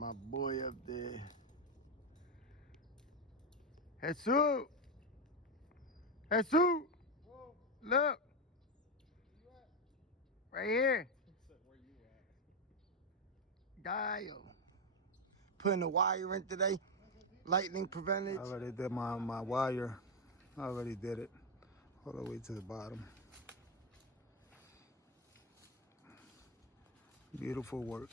my boy up there. Jesus! Jesus! Whoa. Look! Where you at? Right here. Where you at? Dial. Putting the wire in today. Lightning prevented. I already did my wire. I already did it. All the way to the bottom. Beautiful work.